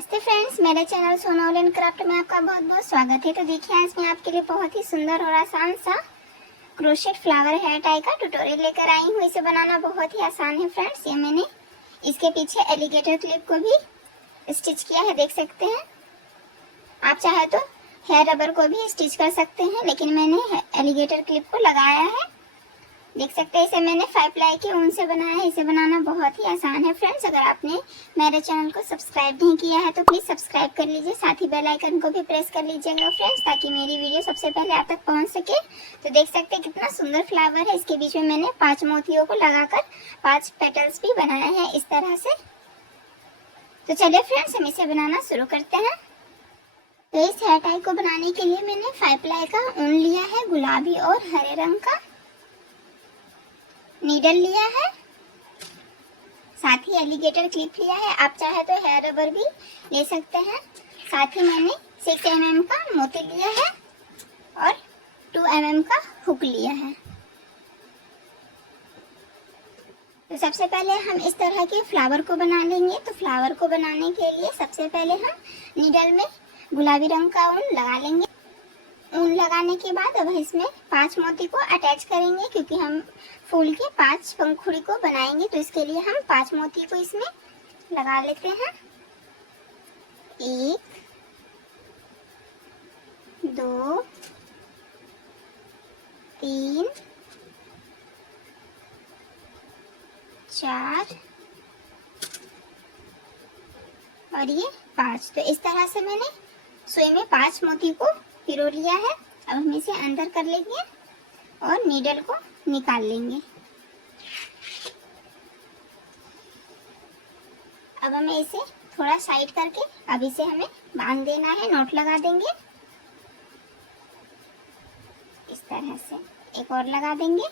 नमस्ते फ्रेंड्स, मेरे चैनल सोना ऑल एंड क्राफ्ट में आपका बहुत बहुत स्वागत है। तो देखिए आज मैं आपके लिए बहुत ही सुंदर और आसान सा क्रोशेट फ्लावर हेयर टाई का ट्यूटोरियल लेकर आई हूँ। इसे बनाना बहुत ही आसान है फ्रेंड्स। ये मैंने इसके पीछे एलिगेटर क्लिप को भी स्टिच किया है, देख सकते हैं। आप चाहे तो हेयर रबर को भी स्टिच कर सकते हैं, लेकिन मैंने एलिगेटर क्लिप को लगाया है, देख सकते हैं। इसे मैंने 5 प्लाई के ऊन से बनाया है। इसे बनाना बहुत ही आसान है फ्रेंड्स। अगर आपने मेरे चैनल को सब्सक्राइब नहीं किया है तो प्लीज सब्सक्राइब कर लीजिए, साथ ही बेल आइकन को भी प्रेस कर लीजिएगा फ्रेंड्स, ताकि मेरी वीडियो सबसे पहले आप तक पहुंच सके। तो देख सकते हैं कितना सुंदर फ्लावर है। इसके बीच में मैंने 5 मोतियों को लगाकर 5 पेटल्स भी बनाए हैं इस तरह से। तो चलिए फ्रेंड्स, हम इसे बनाना शुरू करते हैं। तो इस हेयर टाई को बनाने के लिए मैंने 5 प्लाई का ऊन लिया है, गुलाबी और हरे रंग का नीडल लिया है, साथ ही एलिगेटर क्लिप लिया है। आप चाहे तो हेयर रबर भी ले सकते हैं। साथ ही मैंने 6 mm का मोती लिया है और 2 mm का हुक लिया है। तो सबसे पहले हम इस तरह के फ्लावर को बना लेंगे। तो फ्लावर को बनाने के लिए सबसे पहले हम नीडल में गुलाबी रंग का ऊन लगा लेंगे। ऊन लगाने के बाद अब इसमें 5 मोती को अटैच करेंगे, क्योंकि हम फूल के 5 पंखुड़ी को बनाएंगे। तो इसके लिए हम 5 मोती को इसमें लगा लेते हैं। 1 2 3 4 और ये 5। तो इस तरह से मैंने सुई में 5 मोती को पिरो लिया है। अब हम इसे अंदर कर लेंगे और नीडल को निकाल लेंगे। अब हमें इसे थोड़ा साइड करके अब इसे हमें बांध देना है, नॉट लगा देंगे इस तरह से। एक और लगा देंगे।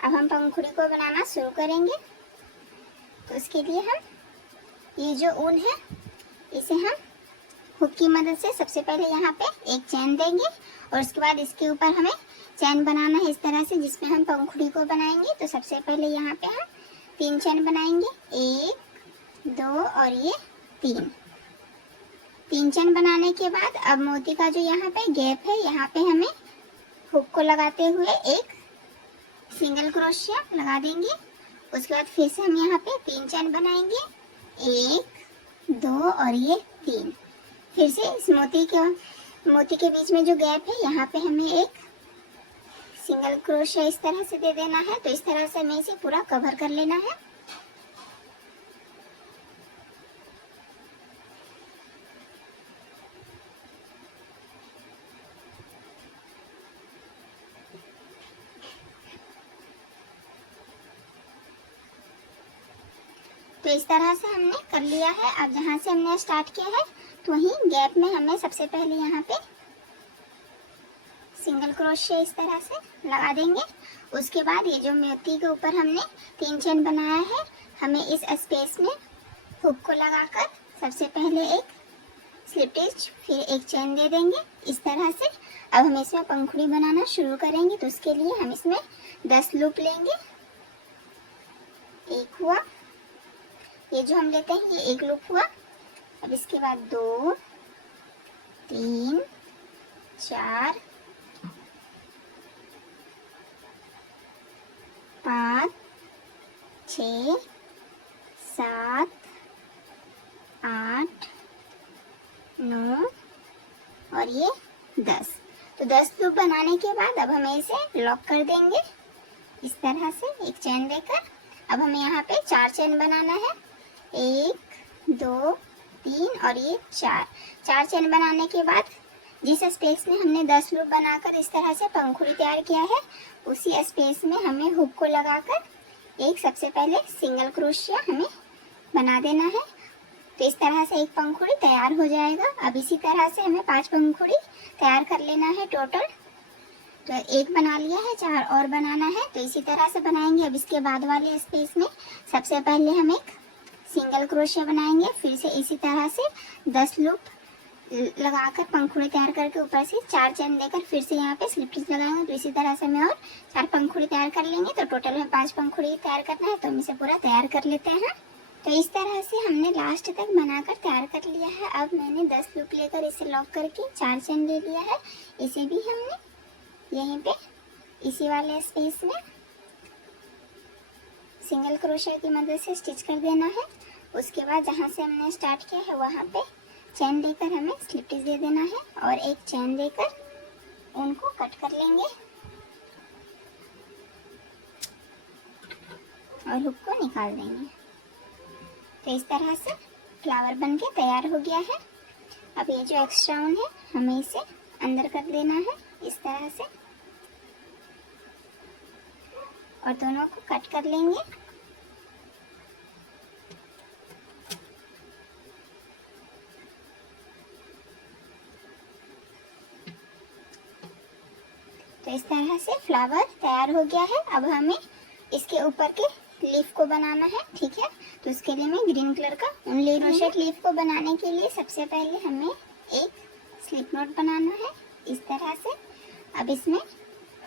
अब हम पंखुड़ी को बनाना शुरू करेंगे। तो उसके लिए हम ये जो ऊन है इसे हम हुक की मदद से सबसे पहले यहाँ पे एक चैन देंगे और उसके बाद इसके ऊपर हमें चैन बनाना है इस तरह से, जिसमें हम पंखुड़ी को बनाएंगे। तो सबसे पहले यहाँ पे हम 3 चैन बनाएंगे, 1 2 और ये 3 चैन बनाने के बाद अब मोती का जो यहाँ पे गैप है, यहाँ पे हमें हुक को लगाते हुए एक सिंगल क्रोशिया लगा देंगे। उसके बाद फिर से हम यहाँ पे 3 चैन बनाएंगे, 1 2 और ये 3। फिर से इस मोती के बीच में जो गैप है, यहाँ पे हमें एक सिंगल क्रोशिया इस तरह से दे देना है। तो इस तरह से हमें इसे पूरा कवर कर लेना है। तो इस तरह से हमने कर लिया है। अब जहाँ से हमने स्टार्ट किया है तो वहीं गैप में हमें सबसे पहले यहाँ पे सिंगल क्रोशिया इस तरह से लगा देंगे। उसके बाद ये जो मोती के ऊपर हमने 3 चेन बनाया है, हमें इस स्पेस में हुक को लगाकर सबसे पहले एक स्लिप स्टिच फिर एक चेन दे देंगे इस तरह से। अब हम इसमें पंखुड़ी बनाना शुरू करेंगे। तो उसके लिए हम इसमें 10 लूप लेंगे। एक हुआ, ये जो हम लेते हैं ये एक लूप हुआ। अब इसके बाद 2 3 4 5 6 7 8 9 और ये 10। तो 10 लूप बनाने के बाद अब हमें इसे लॉक कर देंगे इस तरह से एक चेन देकर। अब हमें यहाँ पे 4 चेन बनाना है, 1 2 3 और ये 4 चेन बनाने के बाद जिस स्पेस में हमने 10 लूप बनाकर इस तरह से पंखुड़ी तैयार किया है, उसी स्पेस में हमें हुक को लगाकर एक सबसे पहले सिंगल क्रोशिया हमें बना देना है। तो इस तरह से एक पंखुड़ी तैयार हो जाएगा। अब इसी तरह से हमें 5 पंखुड़ी तैयार कर लेना है टोटल। तो एक बना लिया है, 4 और बनाना है। तो इसी तरह से बनाएंगे। अब इसके बाद वाले स्पेस में सबसे पहले हम एक सिंगल क्रोशिया बनाएंगे, फिर से इसी तरह से 10 लूप लगाकर पंखुड़ी तैयार करके ऊपर से 4 चैन देकर फिर से यहाँ पे स्लिप स्टिच लगाएंगे। तो इसी तरह से हमें और 4 पंखुड़ी तैयार कर लेंगे। तो टोटल में 5 पंखुड़ी तैयार करना है, तो हम इसे पूरा तैयार कर लेते हैं। तो इस तरह से हमने लास्ट तक बनाकर तैयार कर लिया है। अब मैंने 10 लूप लेकर इसे लॉक करके 4 चैन ले लिया है। इसे भी हमने यहीं पे इसी वाले स्पेस में सिंगल क्रोशिया की मदद से स्टिच कर देना है। उसके बाद जहाँ से हमने स्टार्ट किया है वहाँ पे चैन लेकर हमें स्लिप स्टिच दे देना है और एक चैन देकर उनको कट कर लेंगे और हुक को निकाल देंगे। तो इस तरह से फ्लावर बनके तैयार हो गया है। अब ये जो एक्स्ट्रा ऊन है हमें इसे अंदर कर देना है इस तरह से और दोनों को कट कर लेंगे। तो इस तरह से फ्लावर तैयार हो गया है। अब हमें इसके ऊपर के लीफ को बनाना है, ठीक है। तो उसके लिए मैं ग्रीन कलर का ऊन ले रही हूँ। लीफ को बनाने के लिए सबसे पहले हमें एक स्लिप नॉट बनाना है इस तरह से। अब इसमें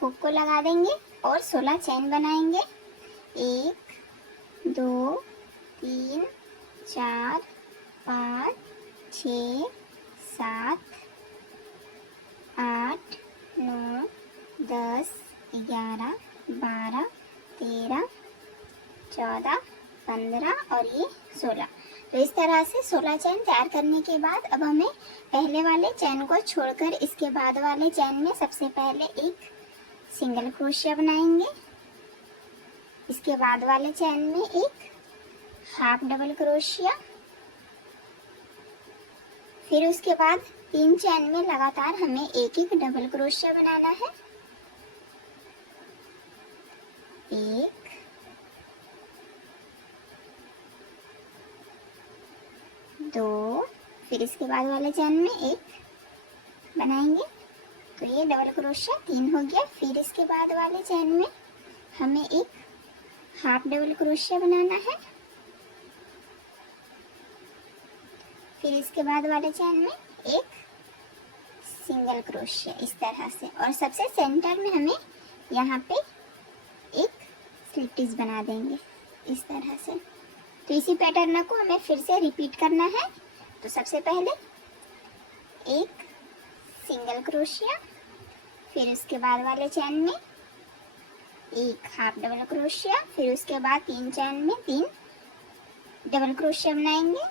हुक को लगा देंगे और 16 चैन बनाएंगे। 1 2 3 4 5 6 7 8 9 10 11 12 13 14 15 और ये 16। तो इस तरह से 16 चैन तैयार करने के बाद अब हमें पहले वाले चैन को छोड़कर इसके बाद वाले चैन में सबसे पहले एक सिंगल क्रोशिया बनाएंगे। इसके बाद वाले चैन में एक हाफ डबल क्रोशिया, फिर उसके बाद 3 चैन में लगातार हमें एक एक डबल क्रोशिया बनाना है। 1 2, फिर इसके बाद वाले चैन में एक बनाएंगे। तो ये डबल क्रोशिया 3 हो गया। फिर इसके बाद वाले चैन में हमें एक हाफ डबल क्रोशिया बनाना है। फिर इसके बाद वाले चैन में एक सिंगल क्रोशिया इस तरह से और सबसे सेंटर में हमें यहाँ पे एक स्लिप स्टिच बना देंगे इस तरह से। तो इसी पैटर्न को हमें फिर से रिपीट करना है। तो सबसे पहले एक सिंगल क्रोशिया, फिर उसके बाद वाले चैन में एक हाफ डबल क्रोशिया, फिर उसके बाद 3 चैन में 3 डबल क्रोशिया बनाएंगे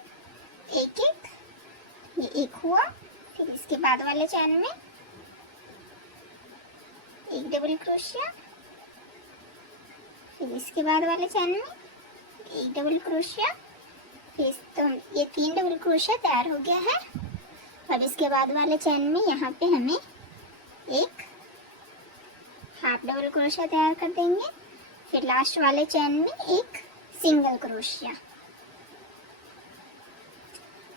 एक एक। ये एक हुआ। फिर इसके बाद वाले चैन में एक डबल क्रोशिया, फिर इसके बाद वाले चैन में एक डबल क्रोशिया। फिर तो ये 3 डबल क्रोशिया तैयार हो गया है। अब इसके बाद वाले चैन में यहाँ पे हमें एक हाफ डबल क्रोशिया तैयार कर देंगे। फिर लास्ट वाले चैन में एक सिंगल क्रोशिया।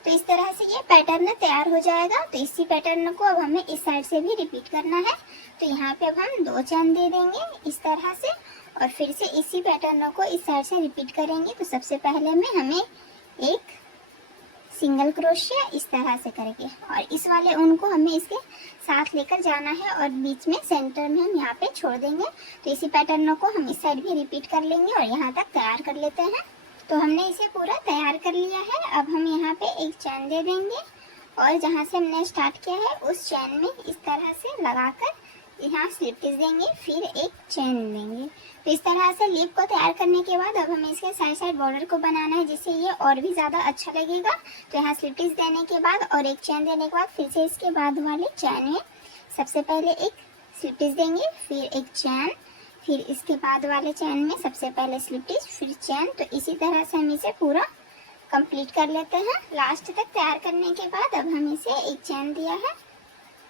तो इस तरह से ये पैटर्न तैयार हो जाएगा। तो इसी पैटर्न को अब हमें इस साइड से भी रिपीट करना है। तो यहाँ पे अब हम 2 चैन दे देंगे इस तरह से और फिर से इसी पैटर्न को इस साइड से रिपीट करेंगे। तो सबसे पहले में हमें एक सिंगल क्रोशिया इस तरह से करके और इस वाले ऊन को हमें इसके साथ लेकर जाना है और बीच में सेंटर में हम यहाँ पे छोड़ देंगे। तो इसी पैटर्न को हम इस साइड भी रिपीट कर लेंगे और यहाँ तक तैयार कर लेते हैं। तो हमने इसे पूरा तैयार कर लिया है। अब हम यहाँ पे एक चैन दे देंगे और जहाँ से हमने स्टार्ट किया है उस चैन में इस तरह से लगाकर यहाँ स्लिप स्टिच देंगे, फिर एक चैन देंगे। तो इस तरह से लीफ को तैयार करने के बाद अब हमें इसके साइड साइड बॉर्डर को बनाना है जिससे ये और भी ज़्यादा अच्छा लगेगा। तो यहाँ स्लिप स्टिच देने के बाद और एक चैन देने के बाद फिर से इसके बाद वाले चैन में सबसे पहले एक स्लिप स्टिच देंगे, फिर एक चैन, फिर इसके बाद वाले चैन में सबसे पहले स्लिप स्टिच फिर चैन। तो इसी तरह से हम इसे पूरा कंप्लीट कर लेते हैं। लास्ट तक तैयार करने के बाद अब हम इसे एक चैन दिया है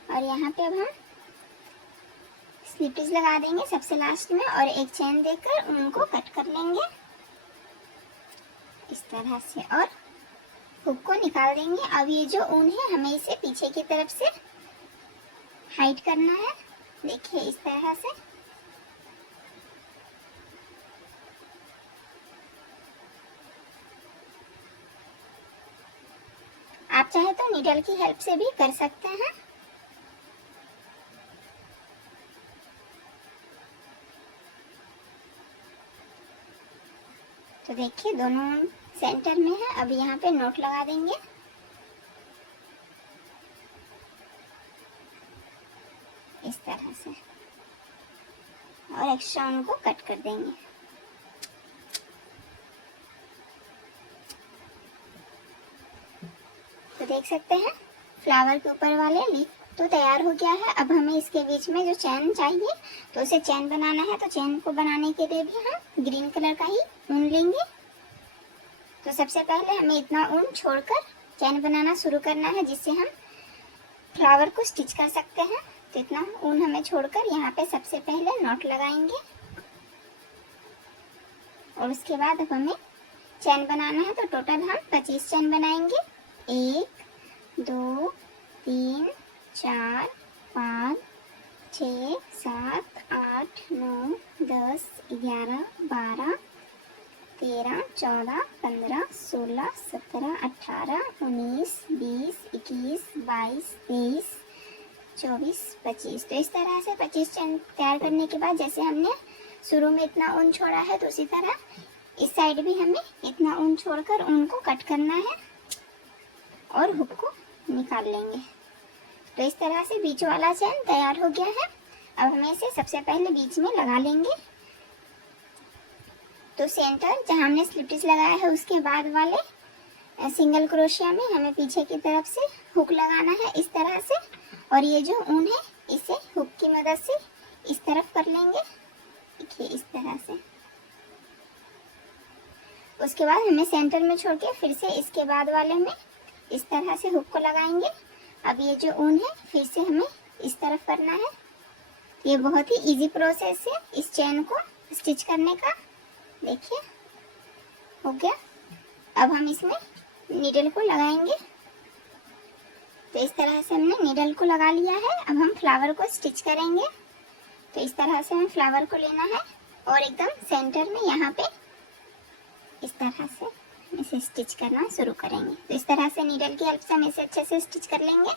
और यहाँ पे अब हम स्लिप स्टिच लगा देंगे सबसे लास्ट में और एक चैन देकर उनको कट कर लेंगे इस तरह से और हुक को निकाल देंगे। अब ये जो ऊन है हमें इसे पीछे की तरफ से हाइड करना है, देखिए इस तरह से। आप चाहे तो नीडल की हेल्प से भी कर सकते हैं। तो देखिए दोनों सेंटर में है। अब यहाँ पे नोट लगा देंगे। इस तरह से, और एक्स्ट्रा उनको कट कर देंगे। तो देख सकते हैं फ्लावर के ऊपर वाले लीफ तो तैयार हो गया है। अब हमें इसके बीच में जो चैन चाहिए तो उसे चैन बनाना है। तो चैन को बनाने के लिए भी हम ग्रीन कलर का ही ऊन लेंगे। तो सबसे पहले हमें इतना ऊन छोड़कर चैन बनाना शुरू करना है, जिससे हम फ्लावर को स्टिच कर सकते हैं। तो इतना ऊन हमें छोड़कर यहाँ पे सबसे पहले नॉट लगाएंगे, और उसके बाद अब हमें चैन बनाना है। तो टोटल हम 25 चैन बनाएंगे। 1 2 3 4 5 6 7 8 9 10 11 12 13 14 15 16 17 18 19 20 21 22 23 24 25। तो इस तरह से 25 चैन तैयार करने के बाद जैसे हमने शुरू में इतना ऊन छोड़ा है, तो उसी तरह इस साइड भी हमें इतना ऊन छोड़कर ऊन को कट करना है और हुक को निकाल लेंगे। तो इस तरह से बीच वाला चैन तैयार हो गया है। अब हमें इसे सबसे पहले बीच में लगा लेंगे। तो सेंटर जहाँ हमने स्लिप स्टिच लगाया है उसके बाद वाले सिंगल क्रोशिया में हमें पीछे की तरफ से हुक लगाना है इस तरह से, और ये जो ऊन है इसे हुक की मदद से इस तरफ कर लेंगे। देखिए इस तरह से। उसके बाद हमें सेंटर में छोड़ के फिर से इसके बाद वाले में इस तरह से हुक को लगाएंगे। अब ये जो ऊन है फिर से हमें इस तरफ करना है। ये बहुत ही इजी प्रोसेस है इस चैन को स्टिच करने का। देखिए हो गया। अब हम इसमें नीडल को लगाएंगे। तो इस तरह से हमने नीडल को लगा लिया है। अब हम फ्लावर को स्टिच करेंगे। तो इस तरह से हमें फ्लावर को लेना है और एकदम सेंटर में यहाँ पे इस तरह से इसे स्टिच करना शुरू करेंगे। तो इस तरह से नीडल की हेल्प से हम इसे अच्छे से स्टिच कर लेंगे।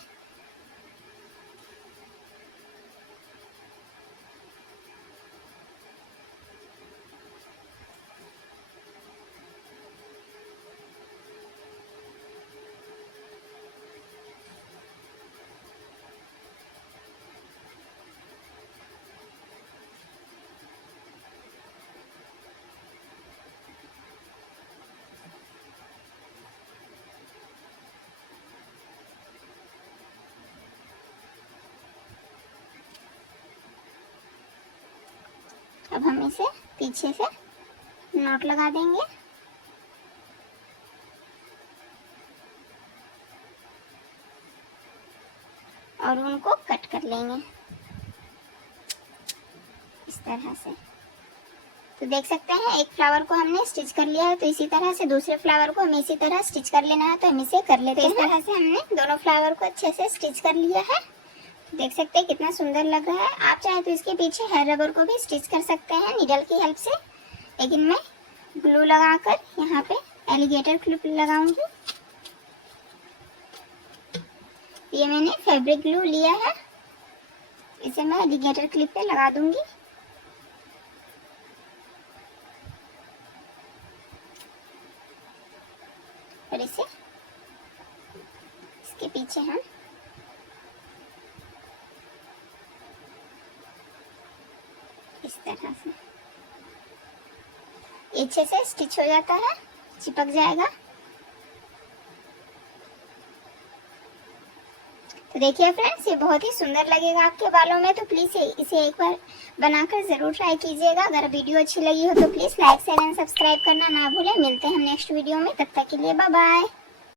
अब हम इसे पीछे से नॉट लगा देंगे। और उनको कट कर लेंगे इस तरह से। तो देख सकते हैं एक फ्लावर को हमने स्टिच कर लिया है। तो इसी तरह से दूसरे फ्लावर को हमें इसी तरह स्टिच कर लेना है। तो हम इसे कर लेते हैं। इस तरह से हमने दोनों फ्लावर को अच्छे से स्टिच कर लिया है। देख सकते हैं कितना सुंदर लग रहा है। आप चाहे तो इसके पीछे हेयर रबर को भी स्टिच कर सकते हैं नीडल की हेल्प से, लेकिन मैं ग्लू लगाकर यहाँ पे एलिगेटर क्लिप लगाऊंगी। ये मैंने फैब्रिक ग्लू लिया है, इसे मैं एलिगेटर क्लिप पे लगा दूंगी। और इसे इसके पीछे हम इस तरह से अच्छे से स्टिच हो जाता है, चिपक जाएगा। तो देखिए फ्रेंड्स, ये बहुत ही सुंदर लगेगा आपके बालों में। तो प्लीज़ इसे एक बार बनाकर ज़रूर ट्राई कीजिएगा। अगर वीडियो अच्छी लगी हो तो please like share and subscribe करना ना भूलें। मिलते हैं हम नेक्स्ट वीडियो में, तब तक के लिए बाय बाय।